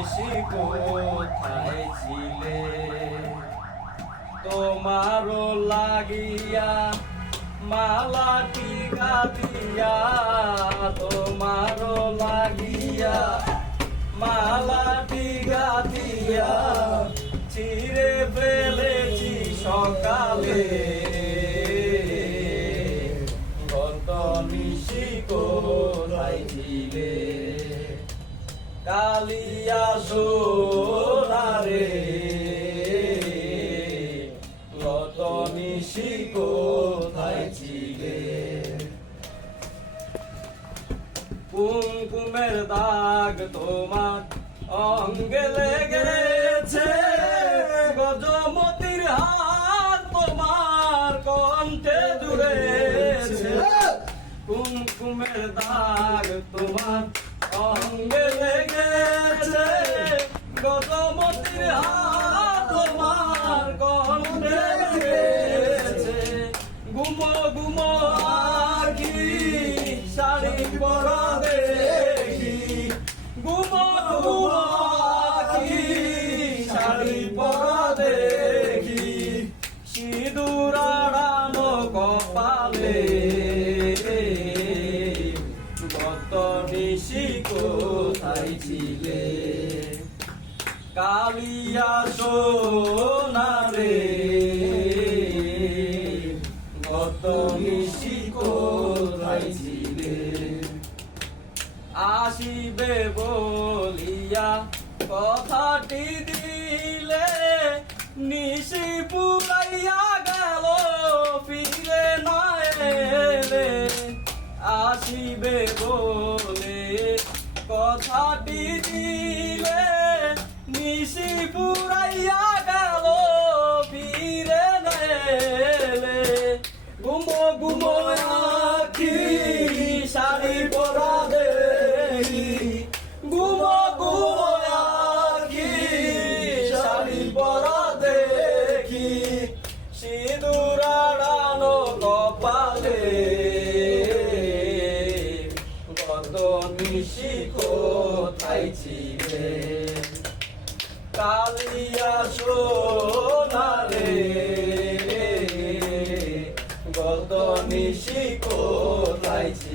নিশি কোথায় ছিলে তোমারও লাগিয়া মালাটি গাতিয়া তোমারও লাগিয়া মালাটি গাতিয়া ছিঁড়ে ফেলেছি সকালে গত নিশি কোথায় ছিলে কালিয়া সোনারে গত নিশি কোথায় ছিলে কুমকুমের দাগ তোমার অঙ্গে লেগেছে গজমতির হাত তোমার কণ্ঠে জুড়েছে কুমকুমের দাগ তোমার অঙ্গে লেগেছে গজমতির হাত তোমার কণ্ঠে জুড়েছে গুমো গুমো আখি শাড়ি পরা দেখি গুমো গুমো আখি শাড়ি পরা দেখি সিঁদুর আড়ানো কপালে গত নিশি কোথায় ছিলে কালিয়া সোনারে গত নিশি কোথায় ছিলে আসিবে বলিয়া কথাটি দিলে নিশি পুরাইয়া গেল ফিরে না এলে আসিবে বলে কথাটি দিলে নিশি পুরাইয়া গেল ফিরে না এলে গুমো গুমো আখি শাড়ি পরা দেখি গুমো গুমো আখি শাড়ি পরা দেখি সিঁদুর আড়ানো কপালে গত নিশি কোথায় ছিলে কালিয়া সোনারে গত নিশি কোথায় ছিলে।